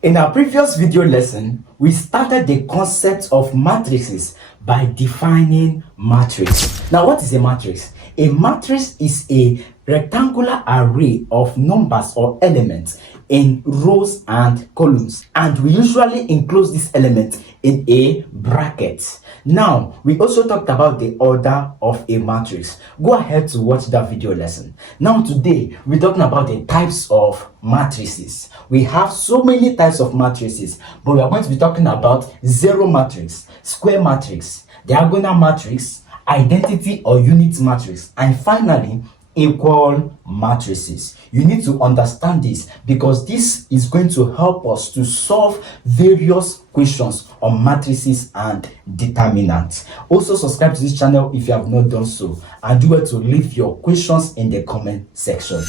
In our previous video lesson, we started the concept of matrices by defining matrix. Now, what is a matrix? A matrix is a rectangular array of numbers or elements in rows and columns, and we usually enclose this element in a bracket. Now, we also talked about the order of a matrix. Go ahead to watch that video lesson. Now, today, we're talking about the types of matrices. We have so many types of matrices, but we are going to be talking about zero matrix, square matrix, diagonal matrix, identity or unit matrix, and finally, equal matrices. You need to understand this because this is going to help us to solve various questions on matrices and determinants. Also, subscribe to this channel if you have not done so, and do well to leave your questions in the comment section.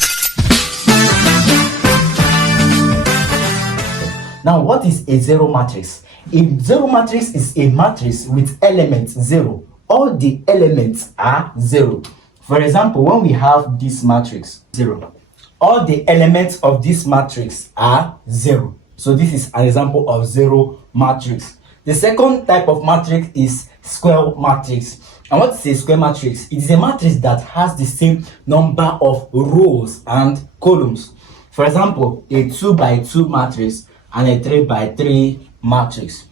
Now, what is a zero matrix? A zero matrix is a matrix with elements zero. All the elements are zero. For example, when we have this matrix 0, all the elements of this matrix are 0. So this is an example of zero matrix. The second type of matrix is square matrix. And what is a square matrix? It is a matrix that has the same number of rows and columns. For example, a 2 by 2 matrix and a 3 by 3 matrix.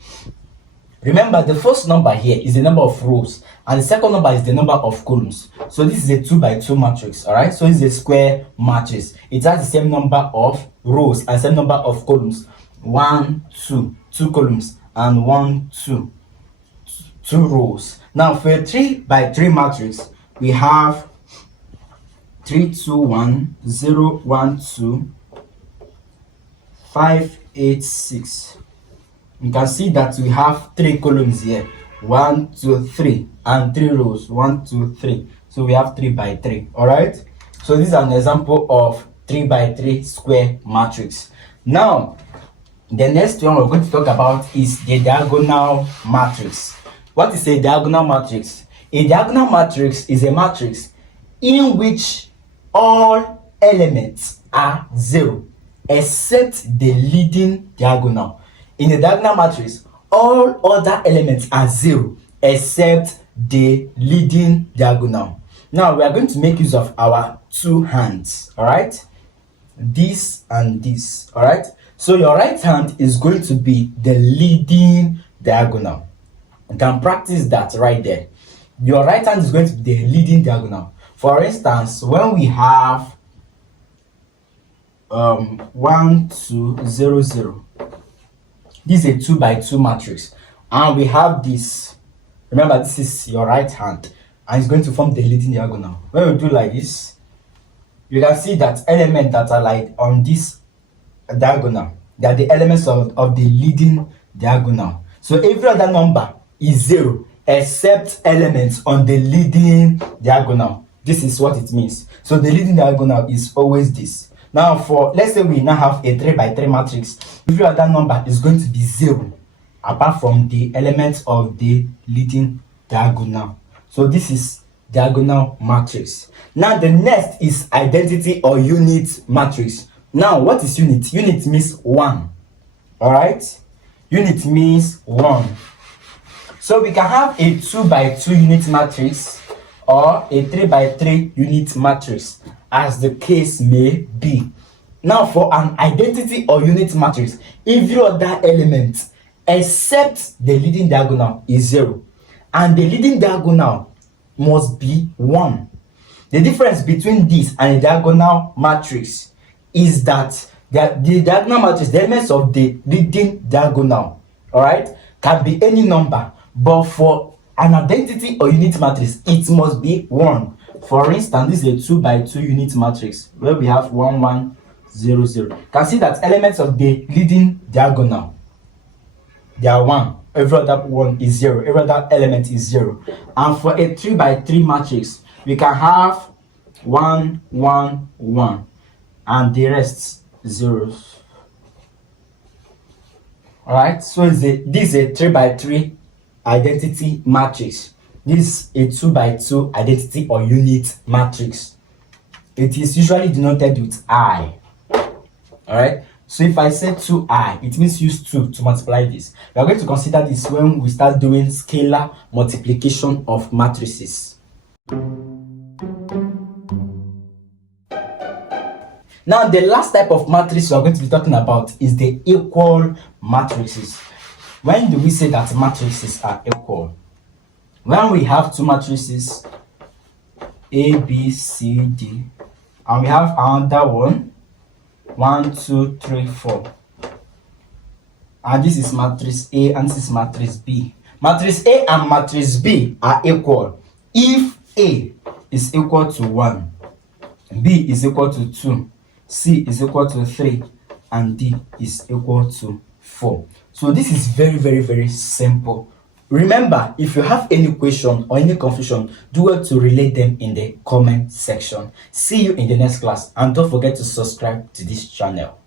Remember, the first number here is the number of rows, and the second number is the number of columns. So this is a 2 by 2 matrix, all right? So it's a square matrix. It has the same number of rows and same number of columns. 1, 2, 2 columns, and 1, 2, 2 rows. Now for a 3 by 3 matrix, we have 3, 2, 1, 0, 1, 2, 5, 8, 6. You can see that we have 3 columns here. 1, 2, 3, and 3 rows. 1, 2, 3. So we have 3 by 3. All right. So this is an example of 3 by 3 square matrix. Now, the next one we're going to talk about is the diagonal matrix. What is a diagonal matrix? A diagonal matrix is a matrix in which all elements are 0 except the leading diagonal. In a diagonal matrix, all other elements are 0 except the leading diagonal. Now we are going to make use of our two hands, all right? This and this, all right? So your right hand is going to be the leading diagonal. You can practice that right there. Your right hand is going to be the leading diagonal. For instance, when we have 1, 2, 0, 0. This is a 2 by 2 matrix, and we have this. Remember, this is your right hand, and it's going to form the leading diagonal. When we do like this, you can see that elements that are like on this diagonal, they are the elements of the leading diagonal. So every other number is 0 except elements on the leading diagonal. This is what it means. So the leading diagonal is always this. Now, for let's say we now have a 3 by 3 matrix, every other number is going to be 0 apart from the elements of the leading diagonal. So this is diagonal matrix. Now the next is identity or unit matrix. Now what is unit? Unit means 1. All right, unit means 1. So we can have a 2 by 2 unit matrix or a 3 by 3 unit matrix, as the case may be. Now for an identity or unit matrix, every other element except the leading diagonal is 0, and the leading diagonal must be 1. The difference between this and a diagonal matrix is that the diagonal matrix, the elements of the leading diagonal, all right, can be any number, but for an identity or unit matrix, it must be 1. For instance, this is a 2 by 2 unit matrix where we have 1, 1, 0, 0. You can see that elements of the leading diagonal, they are 1. Every other one is 0. Every other element is 0. And for a 3 by 3 matrix, we can have 1, 1, 1, and the rest zeros. All right. So this is a 3 by 3 identity matrix. This is a 2 by 2 identity or unit matrix. It is usually denoted with I. All right. So if I say 2i, it means use 2 to multiply this. We are going to consider this when we start doing scalar multiplication of matrices. Now, the last type of matrix we are going to be talking about is the equal matrices. When do we say that matrices are equal? When we have two matrices, A, B, C, D, and we have another one, 1, 2, 3, 4. And this is matrix A and this is matrix B. Matrix A and matrix B are equal if A is equal to 1, B is equal to 2, C is equal to 3, and D is equal to 4. So this is very, very, very simple. Remember, if you have any question or any confusion, do well to relay them in the comment section. See you in the next class, and don't forget to subscribe to this channel.